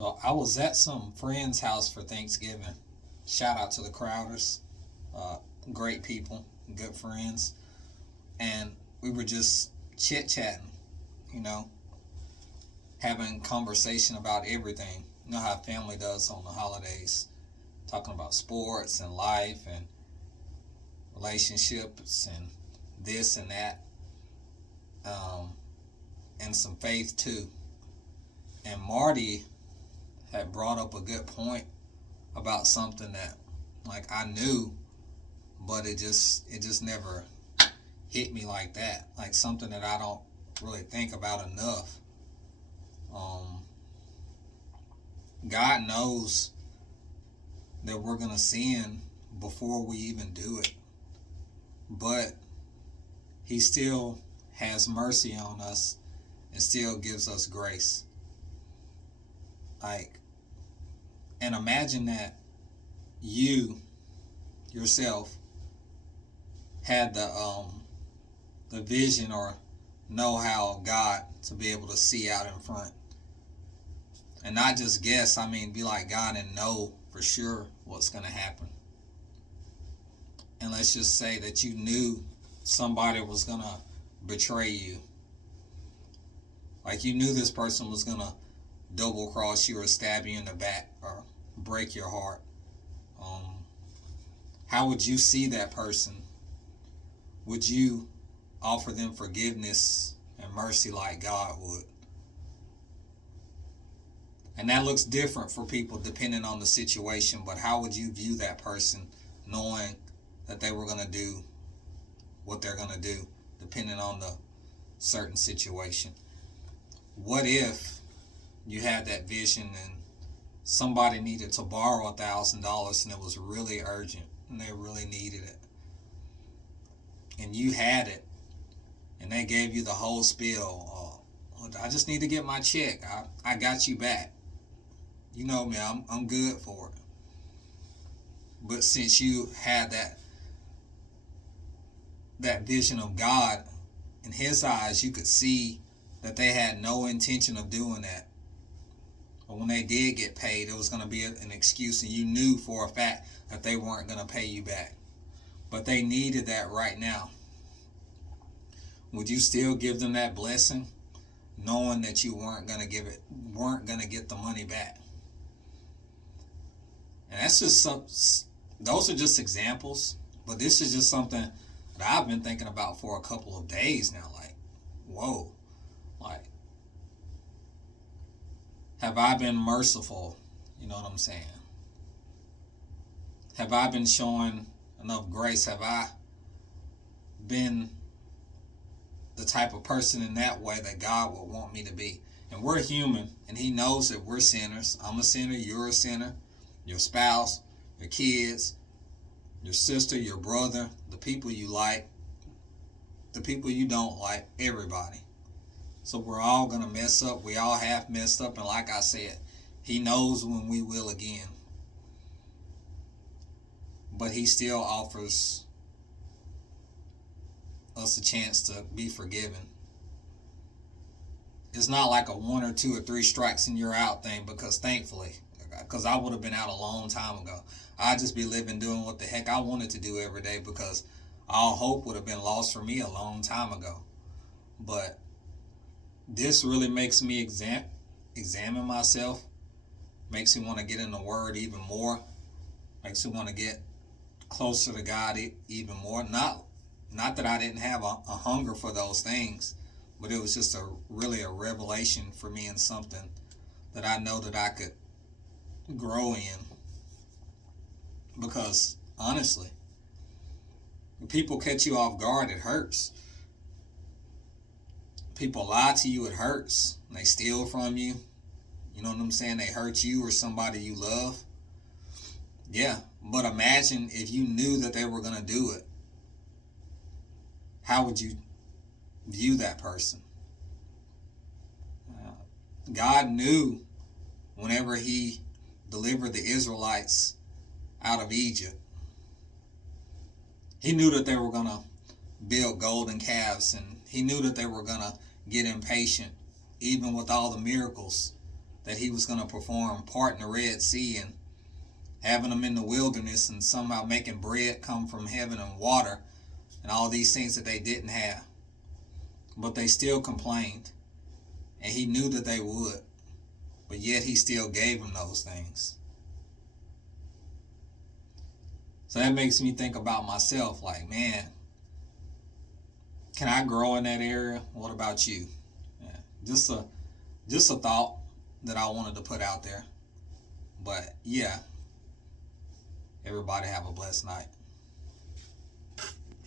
So I was at some friend's house for Thanksgiving. Shout out to the Crowders. Uh, Great people, good friends. And we were just chit chatting, you know, having conversation about everything. You know how family does on the holidays, talking about sports and life and relationships and this and that, um, and some faith too. And Marty had brought up a good point about something that, like, I knew, but it just never hit me like that. Like something that I don't really think about enough. Um, God knows that we're gonna sin before we even do it, but He still has mercy on us and still gives us grace. Like, and imagine that you yourself had the vision or know how of God to be able to see out in front and not just guess. I mean, be like God and know for sure what's going to happen. And let's just say that you knew somebody was going to betray you. Like you knew this person was going to double cross you or stab you in the back or break your heart. Um, how would you see that person? Would you offer them forgiveness and mercy like God would? And that looks different for people depending on the situation, but how would you view that person knowing that they were going to do what they're going to do depending on the certain situation? What if you had that vision and somebody needed to borrow $1,000 and it was really urgent and they really needed it and you had it and they gave you the whole spiel? I just need to get my check. I got you back. You know me, I'm good for it. But since you had that vision of God, in His eyes, you could see that they had no intention of doing that. But when they did get paid, it was going to be an excuse, and you knew for a fact that they weren't going to pay you back. But they needed that right now. Would you still give them that blessing, knowing that you weren't going to get the money back? And that's just those are just examples, but this is just something that I've been thinking about for a couple of days now. Like, whoa, like, have I been merciful? You know what I'm saying? Have I been showing enough grace? Have I been the type of person in that way that God would want me to be? And we're human, and He knows that we're sinners. I'm a sinner, you're a sinner, your spouse, your kids, your sister, your brother, the people you like, the people you don't like, everybody. So we're all going to mess up. We all have messed up. And like I said, He knows when we will again. But He still offers us a chance to be forgiven. It's not like a one or two or three strikes and you're out thing, because thankfully, because I would have been out a long time ago. I'd just be living doing what the heck I wanted to do every day, because all hope would have been lost for me a long time ago. But this really makes me examine myself, makes me want to get in the Word even more, makes me want to get closer to God even more. Not that I didn't have a hunger for those things, but it was just really a revelation for me, and something that I know that I could grow in. Because honestly, when people catch you off guard, it hurts. People lie to you, it hurts. They steal from you. You know what I'm saying? They hurt you or somebody you love. Yeah, but imagine if you knew that they were going to do it. How would you view that person? God knew whenever He delivered the Israelites out of Egypt, He knew that they were going to build golden calves, and He knew that they were going to get impatient, even with all the miracles that he was going to perform parting the Red Sea and having them in the wilderness and somehow making bread come from heaven and water and all these things that they didn't have. But they still complained. And he knew that they would. But yet he still gave them those things. So that makes me think about myself like, man, can I grow in that area? What about you? Yeah, just a thought that I wanted to put out there. But yeah, everybody have a blessed night.